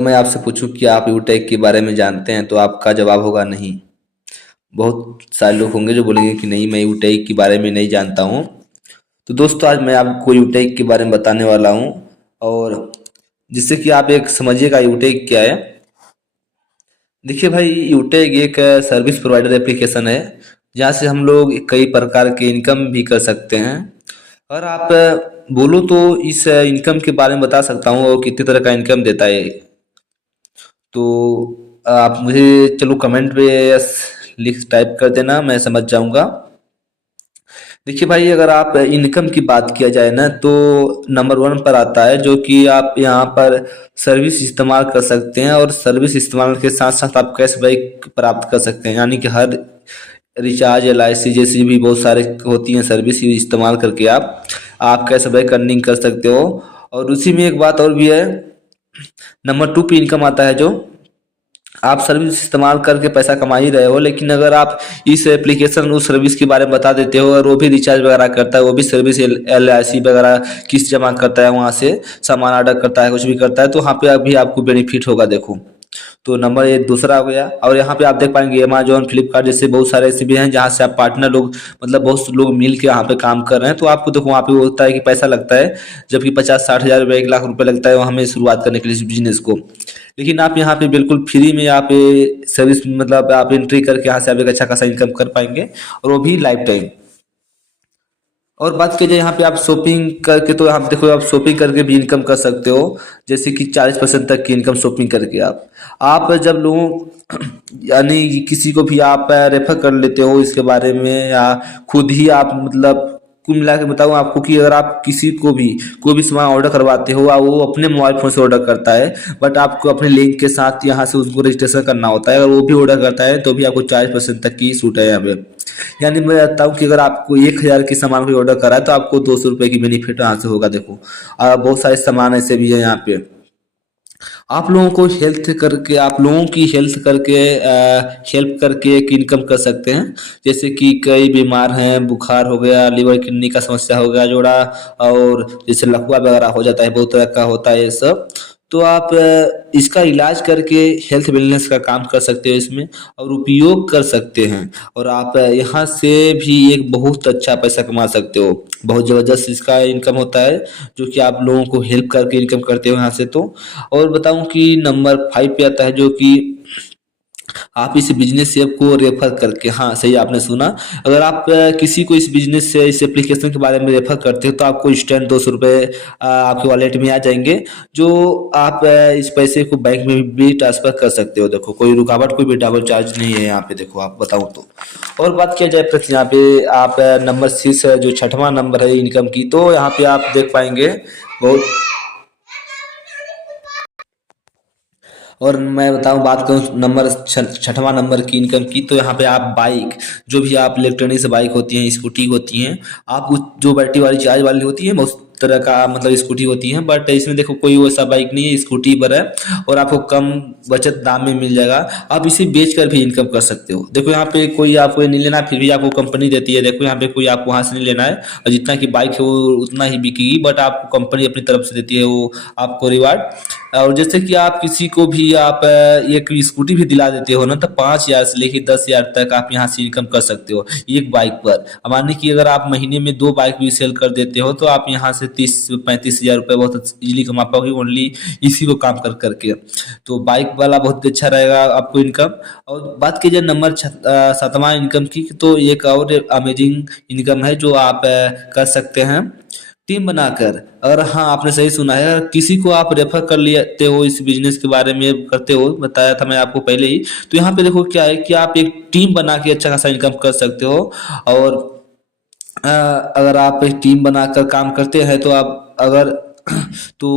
मैं आपसे पूछूं कि आप यूटेक के बारे में जानते हैं तो आपका जवाब होगा नहीं। बहुत सारे लोग होंगे जो बोलेंगे कि नहीं, मैं यूटेक के बारे में नहीं जानता हूँ। तो दोस्तों, आज मैं आपको यूटेक के बारे में बताने वाला हूँ, और जिससे कि आप एक समझिएगा यूटेक क्या है। देखिए भाई, यूटेक एक सर्विस प्रोवाइडर एप्लीकेशन है जहाँ से हम लोग कई प्रकार के इनकम भी कर सकते हैं। और आप बोलो तो इस इनकम के बारे में बता सकता हूँ और कितने तरह का इनकम देता है। तो आप मुझे चलो कमेंट पे यस लिख टाइप कर देना, मैं समझ जाऊंगा। देखिए भाई, अगर आप इनकम की बात किया जाए ना तो नंबर वन पर आता है जो कि आप यहाँ पर सर्विस इस्तेमाल कर सकते हैं, और सर्विस इस्तेमाल के साथ साथ आप कैशबैक प्राप्त कर सकते हैं। यानी कि हर रिचार्ज, LIC जैसी भी बहुत सारे होती हैं सर्विस, इस्तेमाल करके आप कैशबैक अर्निंग कर सकते हो। और उसी में एक बात और भी है, नंबर टू पे इनकम आता है, जो आप सर्विस इस्तेमाल करके पैसा कमा ही रहे हो, लेकिन अगर आप इस एप्लीकेशन उस सर्विस के बारे में बता देते हो और वो भी रिचार्ज वगैरह करता है, वो भी सर्विस LIC वगैरह किस्त जमा करता है, वहाँ से सामान ऑर्डर करता है, कुछ भी करता है, तो वहाँ पे अभी आपको बेनिफिट होगा। देखो, तो नंबर ये दूसरा हो गया। और यहाँ पे आप देख पाएंगे अमेजोन, फ्लिपकार्ट जैसे बहुत सारे ऐसे भी हैं जहाँ से आप पार्टनर लोग, मतलब बहुत से लोग मिल के यहाँ पे काम कर रहे हैं। तो आपको देखो वहाँ पे वो होता है कि पैसा लगता है, जबकि 50-60 हज़ार रुपये, 1 लाख रुपये लगता है वहाँ हमें शुरुआत करने के लिए इस बिजनेस को। लेकिन आप यहाँ पे बिल्कुल फ्री में यहाँ पे सर्विस, मतलब आप एंट्री करके यहाँ से आप एक अच्छा खासा इनकम कर पाएंगे, और वो भी लाइफ टाइम। और बात की जाए यहाँ पे आप शॉपिंग करके, तो यहाँ पे देखो आप शॉपिंग करके भी इनकम कर सकते हो। जैसे कि 40% तक की इनकम शॉपिंग करके आप जब लोग यानी किसी को भी आप रेफर कर लेते हो इसके बारे में, या खुद ही आप, मतलब कुल मिला के बताऊँ आपको कि अगर आप किसी को भी कोई भी सामान ऑर्डर करवाते हो, और वो अपने मोबाइल फोन से ऑर्डर करता है, बट आपको अपने लिंक के साथ यहाँ से उसको रजिस्ट्रेशन करना होता है। अगर वो भी ऑर्डर करता है तो भी आपको 40% तक की छूट है यहाँ पे। यानी मैं बताता हूँ कि अगर आपको 1 हज़ार की सामान कोई ऑर्डर करा है तो आपको 200 रुपये की बेनिफिट यहाँ से होगा। देखो, बहुत सारे सामान ऐसे भी है यहाँ पे। आप लोगों को हेल्थ करके, आप लोगों की हेल्थ करके हेल्प करके एक इनकम कर सकते हैं। जैसे कि कई बीमार हैं, बुखार हो गया, लीवर किडनी का समस्या हो गया, जोड़ा, और जैसे लकवा वगैरह हो जाता है, बहुत तरह का होता है ये सब। तो आप इसका इलाज करके हेल्थ वेलनेस का काम कर सकते हो इसमें, और उपयोग कर सकते हैं। और आप यहाँ से भी एक बहुत अच्छा पैसा कमा सकते हो। बहुत ज़बरदस्त इसका इनकम होता है, जो कि आप लोगों को हेल्प करके इनकम करते हो यहाँ से। तो और बताऊं कि नंबर 5 पे आता है जो कि आप इस बिजनेस से को रेफर करके, हाँ सही आपने सुना, अगर आप किसी को इस बिजनेस से, इस एप्लीकेशन के बारे में रेफर करते हो तो आपको इंस्टेंट 200 रुपये आपके वॉलेट में आ जाएंगे, जो आप इस पैसे को बैंक में भी ट्रांसफर कर सकते हो। देखो, कोई रुकावट, कोई भी डबल चार्ज नहीं है यहाँ पे। देखो आप बताऊँ तो। और बात किया जाए प्रति यहाँ पे आप नंबर 6 जो छठवां नंबर है इनकम की, तो यहाँ पे आप देख पाएंगे बहुत। और मैं बताऊं, बात करूं नंबर छठवां नंबर की इनकम की, तो यहाँ पे आप बाइक, जो भी आप इलेक्ट्रॉनिक्स बाइक होती हैं, स्कूटी होती हैं, आप जो बैटरी वाली, चार्ज वाली होती है, बहुत तरह का मतलब स्कूटी होती है, बट इसमें देखो कोई वैसा बाइक नहीं है, स्कूटी पर है, और आपको कम बचत दाम में मिल जाएगा। आप इसे बेच कर भी इनकम कर सकते हो। देखो यहाँ पे कोई आपको नहीं लेना, फिर भी आपको कंपनी देती है। देखो यहाँ पे कोई आपको वहाँ से नहीं लेना है, और जितना की बाइक है वो उतना ही बिकेगी, बट आपको कंपनी अपनी तरफ से देती है वो आपको रिवार्ड। और जैसे कि आप किसी को भी आप एक स्कूटी भी दिला देते हो ना, तो 5 हज़ार से लेकर 10 हज़ार तक आप यहाँ से इनकम कर सकते हो एक बाइक पर। अब मानिए कि अगर आप महीने में 2 बाइक भी सेल कर देते हो तो आप यहाँ से 30-35 हज़ार रुपये बहुत इजीली कमा पाओगे, ओनली इसी को काम कर करके। तो बाइक वाला बहुत अच्छा रहेगा आपको इनकम। और बात की जाए नंबर 7वां इनकम की, तो एक और अमेजिंग इनकम है जो आप कर सकते हैं टीम बनाकर। अगर हाँ, आपने सही सुना है, अगर किसी को आप रेफर कर लेते हो, इस बिजनेस के बारे में करते हो, बताया था मैं आपको पहले ही। तो यहाँ पे देखो क्या है कि आप एक टीम बना के अच्छा खासा इनकम कर सकते हो। और अगर आप एक टीम बनाकर काम करते हैं तो आप अगर तो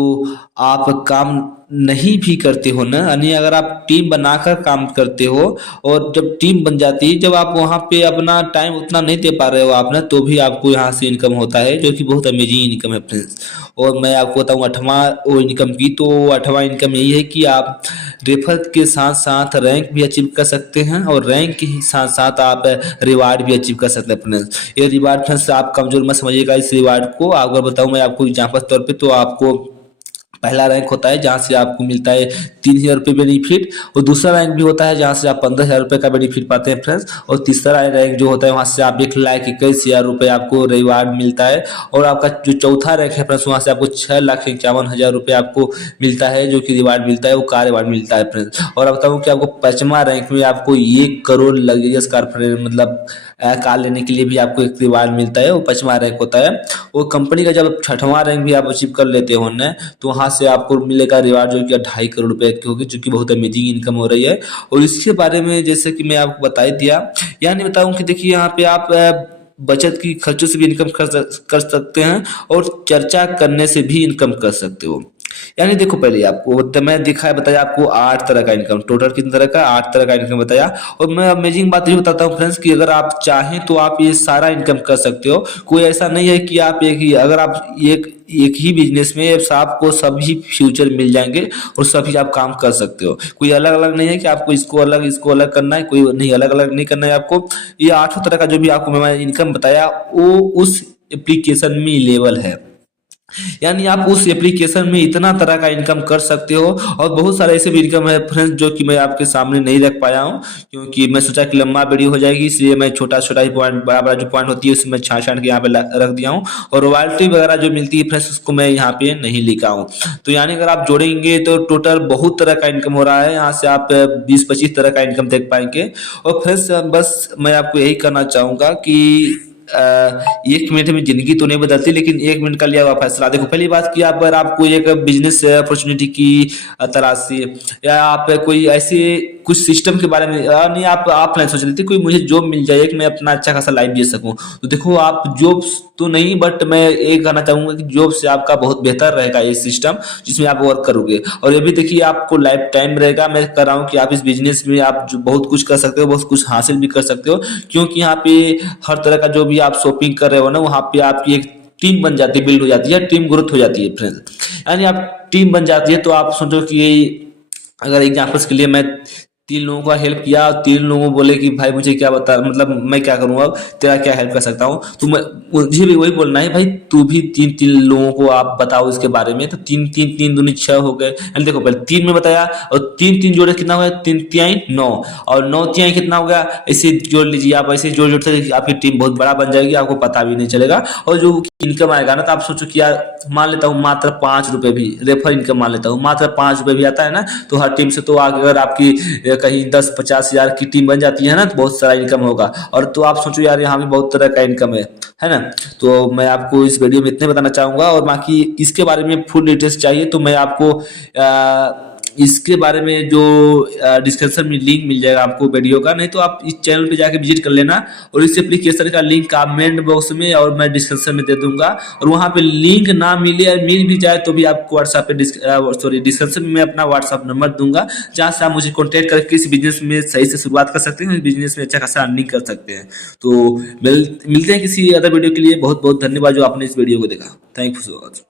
आप काम नहीं भी करते हो ना, यानी अगर आप टीम बनाकर काम करते हो, और जब टीम बन जाती है, जब आप वहाँ पे अपना टाइम उतना नहीं दे पा रहे हो आप ना, तो भी आपको यहाँ से इनकम होता है, जो कि बहुत अमेजिंग इनकम है फ्रेंड्स। और मैं आपको बताऊँ आठवां वो इनकम की, तो आठवां इनकम यही है कि आप रेफर के साथ साथ रैंक भी अचीव कर सकते हैं, और रैंक के साथ साथ आप रिवार्ड भी अचीव कर सकते हैं फ्रेंड्स। ये रिवार्ड फ्रेंड्स आप कमजोर मत समझिएगा इस रिवार्ड को। अगर बताऊँ मैं आपको एग्जाम्पल के तौर पे, तो आपको पहला रैंक होता है जहाँ से आपको मिलता है 3,000 रुपये बेनिफिट, और दूसरा रैंक भी होता है जहाँ से आप 15,000 रुपये का बेनिफिट पाते हैं फ्रेंड्स, और तीसरा रैंक जो होता है वहाँ से आप 1,21,000 रुपये आपको रिवार्ड मिलता है, और आपका जो चौथा रैंक है फ्रेंड्स वहाँ से आपको 6,51,000 रुपये आपको मिलता है, जो कि रिवार्ड मिलता है वो कार रिवार्ड मिलता है फ्रेंड्स। और अब बताऊँ कि आपको 5वां रैंक में आपको 1 करोड़ लग्जरियस कार मतलब कार लेने के लिए भी आपको एक रिवार्ड मिलता है, वो 5वां रैंक होता है। वो कंपनी का जब 6वां रैंक भी आप अचीव कर लेते हो ना, तो वहाँ से आपको मिलेगा रिवार्ड जो कि 2.5 करोड़ रुपए की होगी, जो कि बहुत अमेजिंग इनकम हो रही है। और इसके बारे में जैसे कि मैं आपको बता ही दिया, यानी बताऊँ कि देखिए यहाँ पे आप बचत की खर्चों से भी इनकम कर सकते हैं, और चर्चा करने से भी इनकम कर सकते हो। यानी देखो पहले आपको तो मैं दिखाया बताया आपको 8 तरह का इनकम, टोटल कितने तरह का, 8 तरह का इनकम बताया। और मैं अमेजिंग बात ये बताता हूँ फ्रेंड्स कि अगर आप चाहें तो आप ये सारा इनकम कर सकते हो। कोई ऐसा नहीं है कि आप एक ही, अगर आप एक ही बिजनेस में आपको सभी फ्यूचर मिल जाएंगे और सभी आप काम कर सकते हो। कोई अलग अलग नहीं है कि आपको इसको अलग करना है, कोई नहीं अलग अलग नहीं करना है आपको। ये 8 तरह का जो भी आपको मैं इनकम बताया वो उस एप्लीकेशन में लेवल है। यानी आप उस एप्लीकेशन में इतना तरह का इनकम कर सकते हो, और बहुत सारे ऐसे भी इनकम है फ्रेंड्स जो कि मैं आपके सामने नहीं रख पाया हूँ, क्योंकि मैं सोचा कि लंबा वीडियो हो जाएगी, इसलिए मैं छोटा छोटा ही पॉइंट, बड़ा बड़ा जो पॉइंट होती है उसमें छाट छाट के यहाँ पे रख दिया हूँ। और रॉयल्टी वगैरह जो मिलती है फ्रेंड्स उसको मैं यहाँ पे नहीं लिखा हूँ। तो यानी अगर आप जोड़ेंगे तो टोटल बहुत तरह का इनकम हो रहा है, यहाँ से आप 20-25 तरह का इनकम देख पाएंगे। और फ्रेंड्स बस मैं आपको यही कहना चाहूँगा कि 1 मिनट में जिंदगी तो नहीं बदलती, लेकिन 1 मिनट का लिया हुआ फैसला। देखो पहली बात कि आप अगर आपको एक बिजनेस अपॉर्चुनिटी की तलाश से, या आप कोई ऐसे कुछ सिस्टम के बारे में नहीं, आप ऑफलाइन सोच रहे थे कोई मुझे जॉब मिल जाए कि मैं अपना अच्छा खासा लाइफ जी सकूं, तो देखो आप जॉब तो नहीं, बट मैं ये कहना चाहूंगा कि जॉब से आपका बहुत बेहतर रहेगा ये सिस्टम जिसमें आप वर्क करोगे। और ये भी देखिए आपको लाइफ टाइम रहेगा। मैं कह रहा हूँ कि आप इस बिजनेस में आप जो बहुत कुछ कर सकते हो, बहुत कुछ हासिल भी कर सकते हो, क्योंकि यहाँ पे हर तरह का जो भी आप शॉपिंग कर रहे हो ना, वहाँ पे आपकी एक टीम बन जाती है, बिल्ड हो जाती है, टीम ग्रोथ हो जाती है फ्रेंड्स। यानी आप टीम बन जाती है, तो आप सोचो कि अगर एग्जाम्पल्स के लिए मैं 3 लोगों का हेल्प किया, 3 लोगों बोले कि भाई मुझे क्या बता, मतलब मैं क्या करूँ, अब तेरा क्या हेल्प कर सकता हूँ, तो मैं मुझे भी वही बोलना है भाई तू भी 3-3 लोगों को आप बताओ इसके बारे में। तो 3 3 3 दूनी 6 हो गए। यानी देखो पहले 3 में बताया, और 3 3 जोड़े कितना हो गया, 3 तिहाई 9, और 9 तिहाई कितना हो गया, ऐसे जोड़ लीजिए आप, ऐसे जोड़ जोड़ते आपकी टीम बहुत बड़ा बन जाएगी, आपको पता भी नहीं चलेगा। और जो इनकम आएगा ना, तो आप सोचो कि यार मान लेता हूँ मात्र 5 रुपए भी रेफर इनकम मान लेता हूँ, मात्र 5 रुपए भी आता है ना, तो हर टीम से तो अगर आपकी कहीं 10-50 हजार की टीम बन जाती है ना, तो बहुत सारा इनकम होगा। और तो आप सोचो यार यहाँ भी बहुत तरह का इनकम है ना। तो मैं आपको इस वीडियो में इतने बताना चाहूंगा, और बाकी इसके बारे में फुल डिटेल्स चाहिए तो मैं आपको इसके बारे में जो डिस्क्रिप्शन में लिंक मिल जाएगा आपको वीडियो का, नहीं तो आप इस चैनल पे जाके विजिट कर लेना, और इस एप्लीकेशन का लिंक कमेंट बॉक्स में और मैं डिस्क्रिप्शन में दे दूंगा। और वहाँ पे लिंक ना मिले या मिल भी जाए तो भी आपको व्हाट्सएप पे डिस्क्रिप्शन में अपना व्हाट्सएप नंबर दूंगा, जहाँ से आप मुझे कॉन्टैक्ट करके इस बिजनेस में सही से शुरुआत कर सकते हैं, इस बिजनेस में अच्छा खासा अर्निंग कर सकते हैं। तो मिलते हैं किसी अदर वीडियो के लिए। बहुत बहुत धन्यवाद जो आपने इस वीडियो को देखा। Thank you so much.